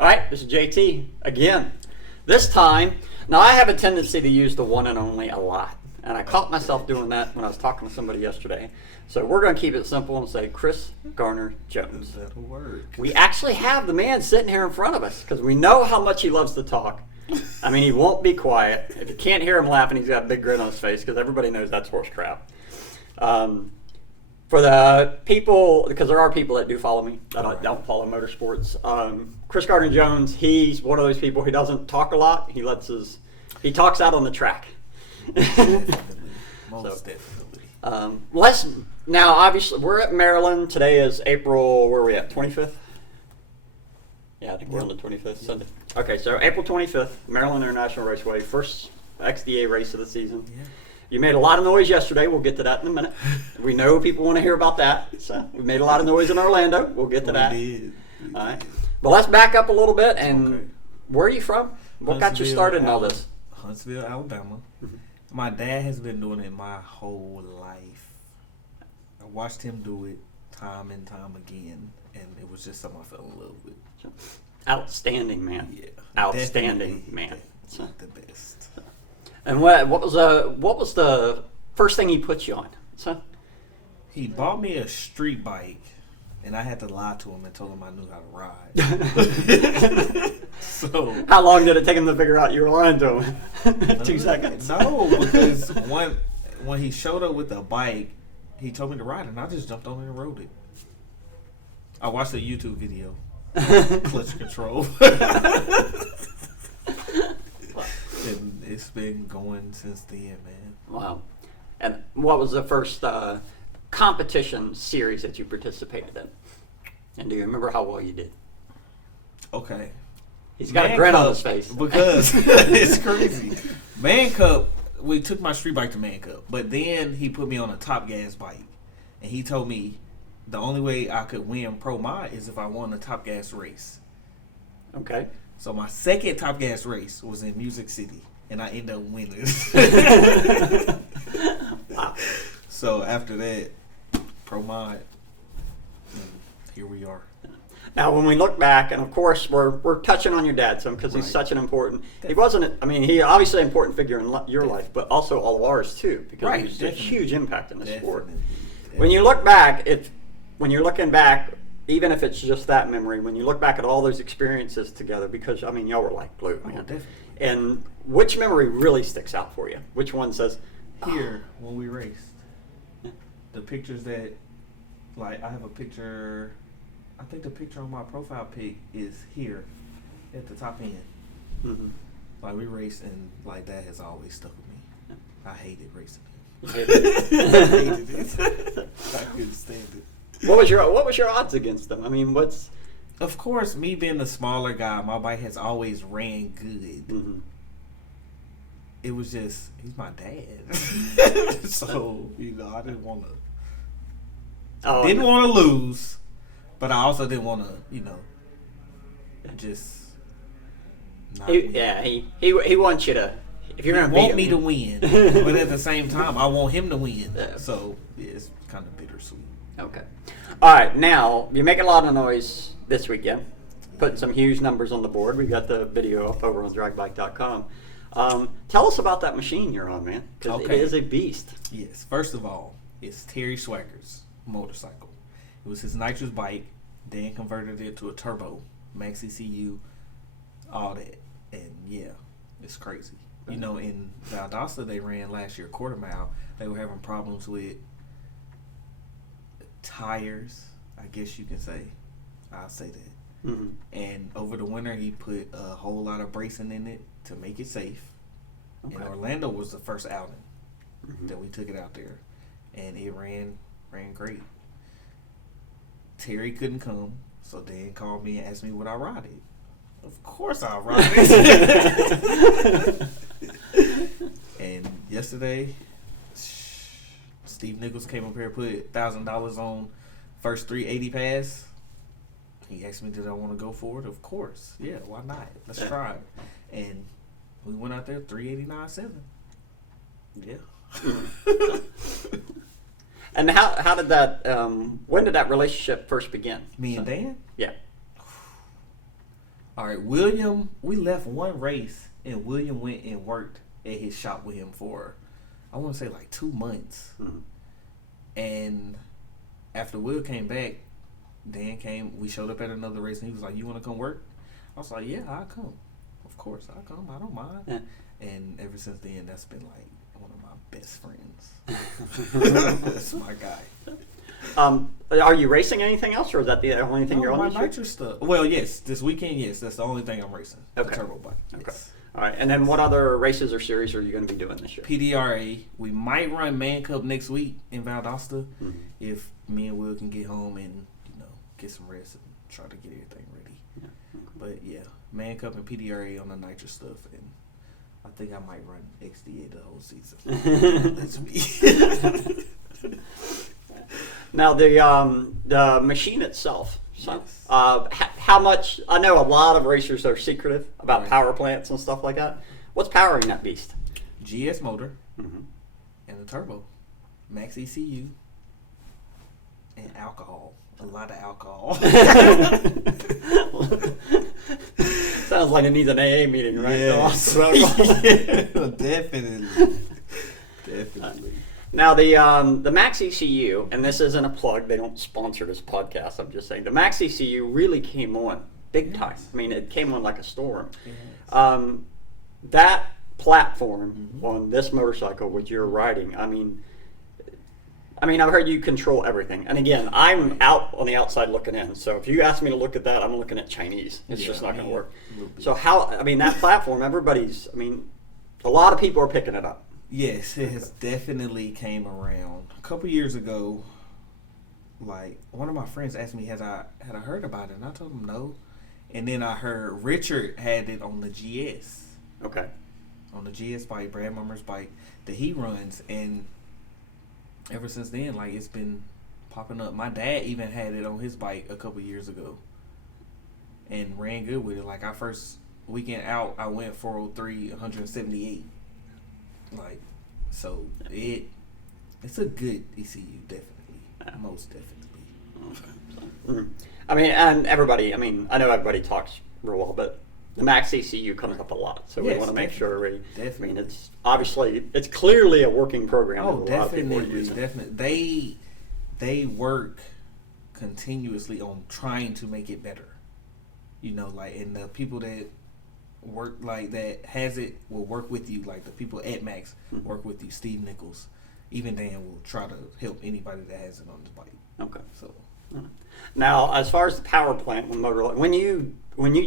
All right, this is JT again. This time, now I have a tendency to use the one and only a lot. And I caught myself doing that when I was talking to somebody yesterday. So we're going to keep it simple and say Chris Garner Jones. That'll work. We actually have the man sitting here in front of us because we know how much he loves to talk. I mean, he won't be quiet. If you can't hear him laughing, he's got a big grin on his face because everybody knows that's horse crap. For the people, because there are people that do follow me that don't follow motorsports, Chris Garner Jones, he's one of those people who doesn't talk a lot. He talks out on the track. Most definitely. Now, obviously, we're at Maryland. Today is April, where are we at, 25th? Yeah, I think we're on the 25th, Sunday. Okay, so April 25th, Maryland International Raceway, first XDA race of the season. Yeah. You made a lot of noise yesterday. We'll get to that in a minute. We know people want to hear about that. So we made a lot of noise in Orlando. We'll get to that. We did. All right. But let's back up a little bit. And where are you from? What got you started in all this? Huntsville, Alabama. Mm-hmm. My dad has been doing it my whole life. I watched him do it time and time again, and it was just something I fell in love with. Outstanding, man. Yeah. Outstanding, man. So, the best. And what was the first thing he put you on? So, he bought me a street bike, and I had to lie to him and told him I knew how to ride. So how long did it take him to figure out you were lying to him? 2 seconds. No, because when he showed up with the bike, he told me to ride it, and I just jumped on it and rode it. I watched a YouTube video, clutch control. And it's been going since then, man. Wow. And what was the first competition series that you participated in? And do you remember how well you did? Okay. He's got a grin on his face. Because it's crazy. Man Cup, we took my street bike to Man Cup, but then he put me on a Top Gas bike. And he told me the only way I could win Pro Mod is if I won the Top Gas race. Okay. So my second Top Gas race was in Music City, and I ended up winning. Wow. So after that, Pro Mod, here we are. Now, when we look back, and of course we're touching on your dad some because he's such an important. He wasn't. I mean, he obviously an important figure in your life, but also all of ours too, because he was a huge impact in the sport. When you look back, when you're looking back, even if it's just that memory, when you look back at all those experiences together, because I mean, y'all were like glue, man. And which memory really sticks out for you? Which one says? Here, when we raced, the pictures that, like, I have a picture. I think the picture on my profile pic is here at the top end. Mm-hmm. Like, we raced, and like that has always stuck with me. I hated racing. I hated it. I couldn't stand it. What was your odds against them? I mean, Of course, me being the smaller guy, my bike has always ran good. Mm-hmm. It was just, he's my dad. So, I didn't want to. Didn't want to lose. But I also didn't want to, just not win. Yeah, he wants you to. If you're going to want me to win, but at the same time, I want him to win. Yeah. So it's kind of bittersweet. Okay. All right. Now you're making a lot of noise this weekend, putting some huge numbers on the board. We got the video up over on dragbike.com. Tell us about that machine you're on, man, because it is a beast. Yes. First of all, it's Terry Schweigert's motorcycle. It was his nitrous bike. Dan converted it to a turbo, max ECU, all that. And yeah, it's crazy. You know, in Valdosta they ran last year quarter mile. They were having problems with tires, I guess you can say. I'll say that. Mm-hmm. And over the winter he put a whole lot of bracing in it to make it safe. Okay. And Orlando was the first outing that we took it out there. And it ran great. Terry couldn't come, so Dan called me and asked me would I ride it. Of course I'll ride it. And yesterday, Steve Nichols came up here and put $1,000 on first 380 pass. He asked me did I want to go for it. Of course. Yeah, why not? Let's try it. And we went out there 389.7. Yeah. And how did that, when did that relationship first begin? Me and Dan? Yeah. All right, William, we left one race, and William went and worked at his shop with him for, I want to say, like 2 months. Mm-hmm. And after Will came back, Dan came, we showed up at another race, and he was like, you want to come work? I was like, yeah, I'll come. Of course, I'll come. I don't mind. Yeah. And ever since then, that's been like one of my best friends. That's my guy. Are you racing anything else, or is that the only thing you're on my this year? nitro stuff. Well, yes, this weekend, yes, that's the only thing I'm racing. Okay. The turbo bike. Okay. Yes. All right. And then what other races or series are you going to be doing this year? PDRA. We might run Man Cup next week in Valdosta Mm-hmm. if me and Will can get home and get some rest and try to get everything ready. Yeah. Okay. But yeah, Man Cup and PDRA on the nitro stuff, and I think I might run XDA the whole season. That's me. Now the machine itself. So, Yes. how much? I know a lot of racers are secretive about Right. power plants and stuff like that. What's powering that beast? GS motor Mm-hmm. and the turbo, max ECU, and alcohol. A lot of alcohol. Sounds like it needs an AA meeting, right? Yes. Definitely. Definitely. Now the Max ECU, and this isn't a plug. They don't sponsor this podcast. I'm just saying the Max ECU really came on big time. Yes. I mean, it came on like a storm. Yes. That platform Mhm. on this motorcycle, which you're riding, I mean, I've heard you control everything. And again, I'm out on the outside looking in. So if you ask me to look at that, I'm looking at Chinese. It's just not going to work. So that platform, a lot of people are picking it up. Yes, it has definitely came around. A couple years ago, like one of my friends asked me, had I heard about it? And I told him no. And then I heard Richard had it on the GS. Okay. On the GS bike, Brad Mummer's bike that he runs, and ever since then, like it's been popping up. My dad even had it on his bike a couple years ago, and ran good with it. Like our first weekend out, I went 403, 178. Like, so it's a good ECU, definitely, most definitely. And everybody, I know everybody talks real well, but the Max ECU comes up a lot, so we Yes, want to make sure we. definitely. It's clearly a working program. Oh, that a lot of people are definitely, using. definitely. They work continuously on trying to make it better. And the people that work like that has it will work with you. Like the people at Max work with you. Steve Nichols, even Dan will try to help anybody that has it on his bike. Okay. So Now, as far as the power plant with motor, when you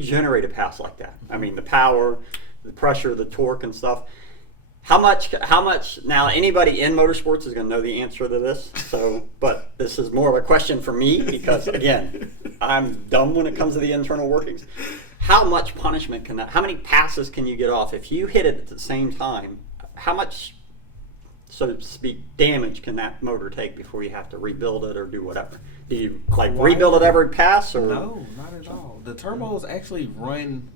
generate a pass like that, the power, the pressure, the torque, and stuff. How much? Now, anybody in motorsports is going to know the answer to this. So, but this is more of a question for me because, again, I'm dumb when it comes to the internal workings. How much punishment can that? How many passes can you get off if you hit it at the same time? How much, so to speak, damage can that motor take before you have to rebuild it or do whatever? Do you rebuild it every pass or? No, not at all. The turbos actually run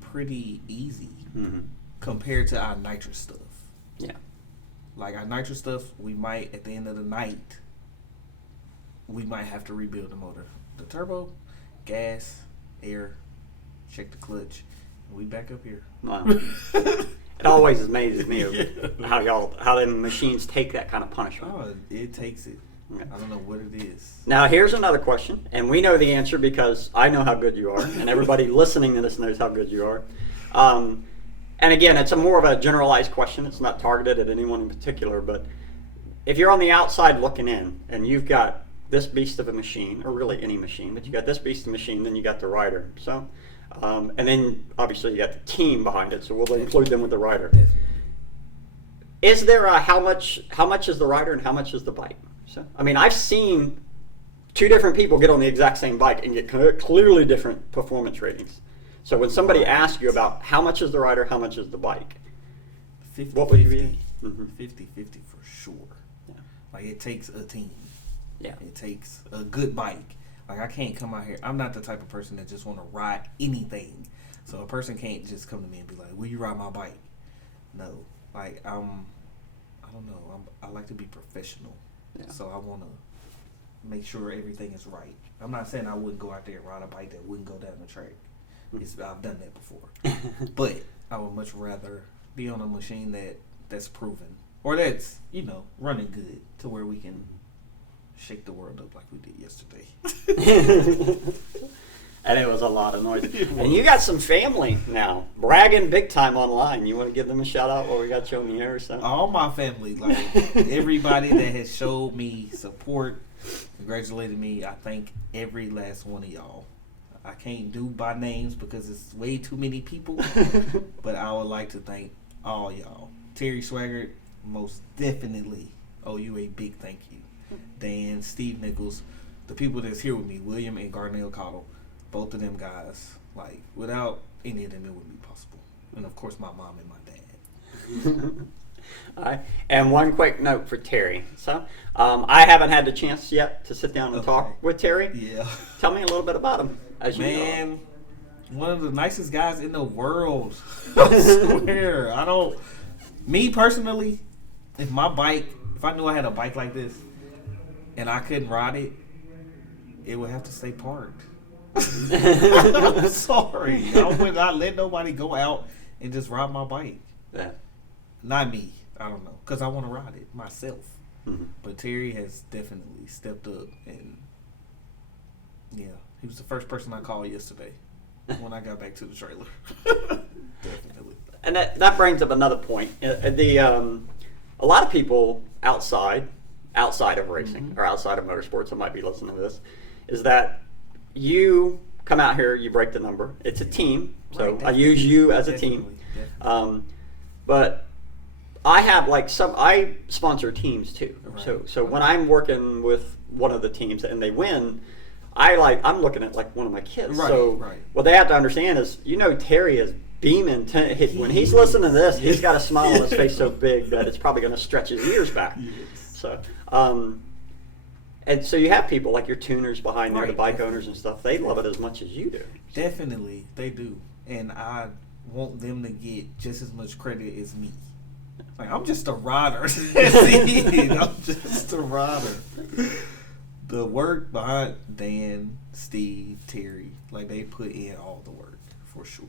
pretty easy compared to our nitrous stuff. Yeah. Like our nitrous stuff, we might at the end of the night, we might have to rebuild the motor. The turbo, gas, air, check the clutch, and we back up here. Wow. It always amazes me how the machines take that kind of punishment. Oh, it takes it. Okay. I don't know what it is. Now, here's another question, and we know the answer because I know how good you are, and everybody listening to this knows how good you are. And again, it's more of a generalized question. It's not targeted at anyone in particular, but if you're on the outside looking in, and you've got this beast of a machine, or really any machine, but you got this beast of a machine, then you got the rider. So, and then obviously you got the team behind it, so we'll include them with the rider. Is there a how much is the rider and how much is the bike? So, I've seen two different people get on the exact same bike and get clearly different performance ratings. So when somebody asks you about how much is the rider, how much is the bike, 50, what would you 50, be? Mm-hmm. 50-50 for sure. Yeah. Like it takes a team. Yeah. It takes a good bike. Like I can't come out here. I'm not the type of person that just want to ride anything. So a person can't just come to me and be like, "Will you ride my bike?" No. Like I don't know. I like to be professional. Yeah. So I want to make sure everything is right. I'm not saying I wouldn't go out there and ride a bike that wouldn't go down the track. I've done that before. But I would much rather be on a machine that's proven, or that's, running good to where we can shake the world up like we did yesterday. And it was a lot of noise. And you got some family now, bragging big time online. You want to give them a shout out while we got you on the air or something? All my family, like everybody that has showed me support, congratulated me. I thank every last one of y'all. I can't do by names because it's way too many people, but I would like to thank all y'all. Terry Schweigert, most definitely owe you a big thank you. Dan, Steve Nichols, the people that's here with me, William and Garnell Cottle, both of them guys, like, without any of them, it wouldn't be possible. And, of course, my mom and my dad. All right. And one quick note for Terry. So, I haven't had the chance yet to sit down and talk with Terry. Yeah. Tell me a little bit about him. Man, one of the nicest guys in the world. I swear. Me personally, if I knew I had a bike like this and I couldn't ride it, it would have to stay parked. I'm sorry. I would not let nobody go out and just ride my bike. Yeah. Not me. I don't know. Because I want to ride it myself. Mm-hmm. But Terry has definitely stepped up. And, yeah, he was the first person I called yesterday when I got back to the trailer. Definitely. And that brings up another point. A lot of people outside of racing or outside of motorsports that might be listening to this is that you come out here, you break the number. It's a team, so Right, I use you as a team. But I have I sponsor teams too. Right. So when I'm working with one of the teams and they win, I'm looking at like one of my kids. Right, so right. what they have to understand is, Terry is beaming. When he's listening to this, he's got a smile on his face so big that it's probably going to stretch his ears back. Yes. So, and so you have people like your tuners behind there, Right, the bike definitely. owners and stuff. They love it as much as you do. Definitely, they do. And I want them to get just as much credit as me. Like, I'm just a rider. That's it. I'm just a rider. The work behind Dan, Steve, Terry, like, they put in all the work, for sure.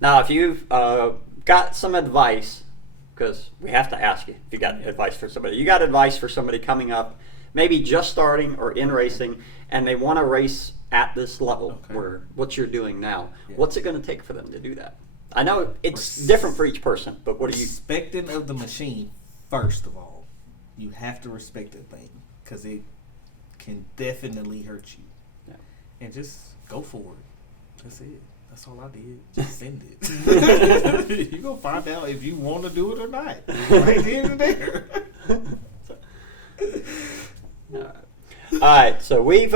Now, if you've got some advice, because we have to ask you if you got advice for somebody. You got advice for somebody coming up, maybe just starting or in racing, and they want to race at this level where what you're doing now. Yeah. What's it going to take for them to do that? I know it's different for each person, but what do you... Respecting of the machine, first of all. You have to respect that thing, because it can definitely hurt you. Yeah. And just go for it. That's it. That's all I did. Just send it. You're going to find out if you want to do it or not. Right then and there. All right, so we've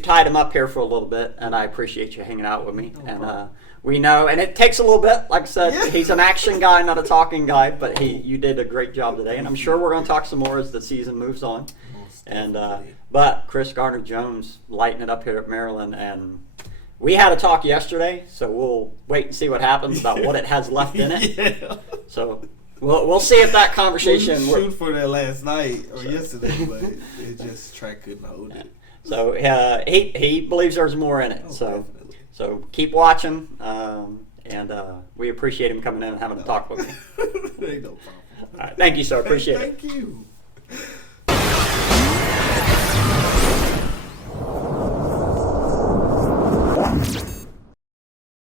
tied him up here for a little bit, and I appreciate you hanging out with me. And we know, and it takes a little bit. Like I said, he's an action guy, not a talking guy, but you did a great job today, and I'm sure we're going to talk some more as the season moves on. And but Chris Garner Jones lighting it up here at Maryland, and we had a talk yesterday, so we'll wait and see what happens about what it has left in it. Yeah. So we'll see if that conversation. We shoot for that last night or yesterday, but it just track couldn't hold it. So he believes there's more in it. So Definitely. so keep watching, and we appreciate him coming in and having a talk with me. Ain't no problem. All right, thank you, sir. Appreciate it. Thank you.